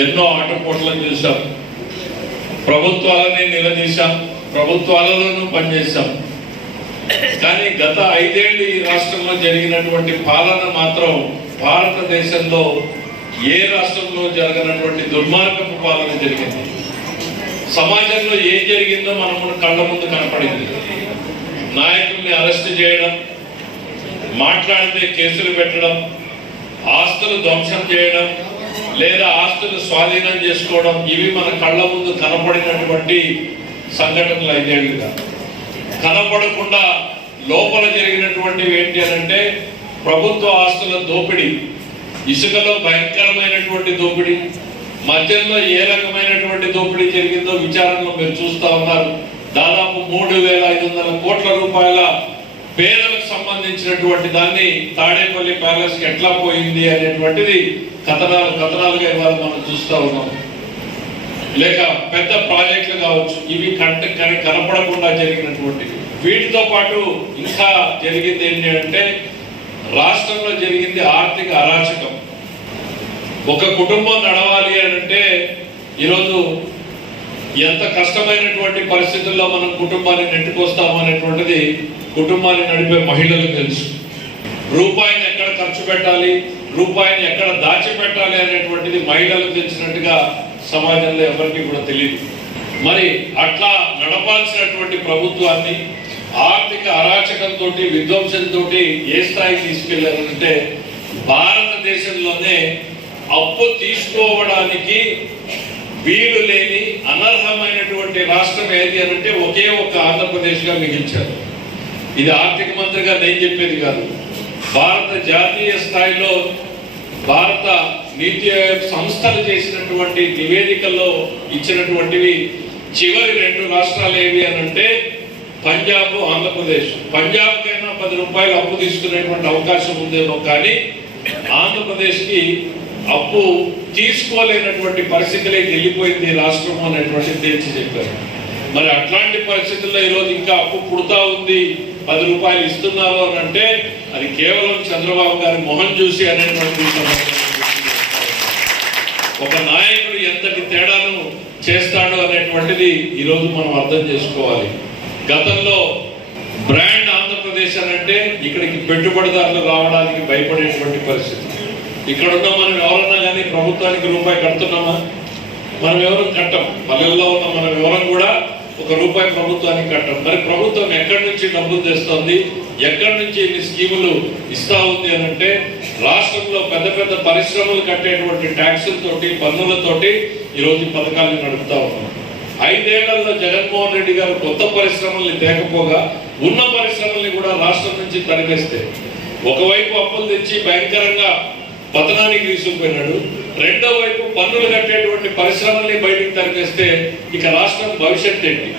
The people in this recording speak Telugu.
ఎన్నో ఆటపోట్లను చూసాం, ప్రభుత్వాలని నిలదీశాం, ప్రభుత్వాలలోనూ పనిచేశాం. కానీ గత 5 ఏళ్ళు ఈ రాష్ట్రంలో జరిగినటువంటి పాలన మాత్రం భారతదేశంలో ఏ రాష్ట్రంలో జరగనటువంటి దుర్మార్గపు పాలన జరిగింది. సమాజంలో ఏం జరిగిందో మన కళ్ళ ముందు కనపడింది. నాయకుల్ని అరెస్ట్ చేయడం, మాట్లాడితే కేసులు పెట్టడం, ఆస్తులు ధ్వంసం చేయడం లేదా ఆస్తులు స్వాధీనం చేసుకోవడం, ఇవి మన కళ్ళ ముందు కనపడినటువంటి సంఘటనలు 5 ఏళ్ళుగా. కనపడకుండా లోపల జరిగినటువంటివి ఏంటి అనంటే ప్రభుత్వ ఆస్తుల దోపిడీ, ఇసుకలో భయంకరమైనటువంటి దోపిడీ, మద్యంలో ఏ రకమైనటువంటి దోపిడీ జరిగిందో విచారణలో మీరు చూస్తా ఉన్నారు. దాదాపు 3,500 కోట్ల రూపాయల పేదలకు సంబంధించినటువంటి దాన్ని తాడేపల్లి ప్యాలెస్ కి ఎట్లా పోయింది అనేటువంటిది కథనాలుగా ఇవాళ మనం చూస్తూ ఉన్నాం. లేక పెద్ద ప్రాజెక్టులు కావచ్చు, ఇవి కనపడకుండా జరిగినటువంటివి. వీటితో పాటు ఇంకా జరిగింది ఏంటి అంటే రాష్ట్రంలో జరిగింది ఆర్థిక అరాచకం. ఒక కుటుంబం నడవాలి అని అంటే ఈరోజు ఎంత కష్టమైనటువంటి పరిస్థితుల్లో మనం కుటుంబాన్ని నెట్టుకొస్తాము అనేటువంటిది కుటుంబాన్ని నడిపే మహిళలకు తెలుసు. రూపాయిని ఎక్కడ ఖర్చు పెట్టాలి, రూపాయిని ఎక్కడ దాచిపెట్టాలి అనేటువంటిది మహిళలకు తెలిసినట్టుగా సమాజంలో ఎవరికి కూడా తెలియదు. మరి అట్లా నడపాల్సినటువంటి ప్రభుత్వాన్ని ఆర్థిక అరాచకంతో, విధ్వంసంతో ఏ స్థాయికి తీసుకెళ్లారంటే భారతదేశంలోనే అప్పు తీసుకోవడానికి వీలు లేని అనర్హమైనటువంటి రాష్ట్రం ఏది అనంటే ఒకే ఒక ఆంధ్రప్రదేశ్ గా మిగిల్చారు. ఇది ఆర్థిక మంత్రిగా నేను చెప్పేది కాదు. భారత జాతీయ స్థాయిలో భారత నీతి ఆయోగ్ సంస్థలు చేసినటువంటి నివేదికల్లో ఇచ్చినటువంటివి చివరి 2 రాష్ట్రాలు ఏవి అనంటే పంజాబ్, ఆంధ్రప్రదేశ్. పంజాబ్ కైనా 10 రూపాయలు అప్పు తీసుకునేటువంటి అవకాశం ఉందేమో, కానీ ఆంధ్రప్రదేశ్కి అప్పు తీసుకోలేనటువంటి పరిస్థితులకి వెళ్ళిపోయింది రాష్ట్రం అనేటువంటి తేల్చి చెప్పారు. మరి అట్లాంటి పరిస్థితుల్లో ఈరోజు ఇంకా అప్పు పుడతా ఉంది, 10 రూపాయలు ఇస్తున్నారు అని అంటే అది కేవలం చంద్రబాబు గారి మొహం చూసి అనేటువంటి ఒక నాయకుడు ఎంతటి తేడాను చేస్తాడు అనేటువంటిది ఈరోజు మనం అర్థం చేసుకోవాలి. గతంలో బ్రాండ్ ఆంధ్రప్రదేశ్ అని అంటే ఇక్కడికి పెట్టుబడిదారులు రావడానికి భయపడేటువంటి పరిస్థితి. ఇక్కడ ఉన్న మనం ఎవరన్నా కానీ ప్రభుత్వానికి రూపాయి కడుతున్నామా? మనం ఎవరు కట్టం. పల్లెల్లో ఉన్న మనం ఎవరం కూడా ₹1 ప్రభుత్వానికి కట్టం. మరి ప్రభుత్వం ఎక్కడి నుంచి డబ్బులు తెస్తుంది, ఎక్కడి నుంచి ఇన్ని స్కీములు ఇస్తా ఉంది అని అంటే రాష్ట్రంలో పెద్ద పెద్ద పరిశ్రమలు కట్టేటువంటి ట్యాక్సులతోటి, పన్నులతోటి ఈరోజు పథకాలను నడుపుతా ఉన్నాం. 5 ఏళ్లలో జగన్మోహన్ రెడ్డి గారు కొత్త పరిశ్రమల్ని తేకపోగా ఉన్న పరిశ్రమల్ని కూడా రాష్ట్రం నుంచి తరిమేస్తే ఒకవైపు అప్పులు తెచ్చి భయంకరంగా పతనానికి తీసుకుపోయినాడు, రెండో వైపు పన్నులు కట్టేటువంటి పరిశ్రమల్ని బయటకు తరిమేస్తే ఇక రాష్ట్రం భవిష్యత్తు ఏంటి?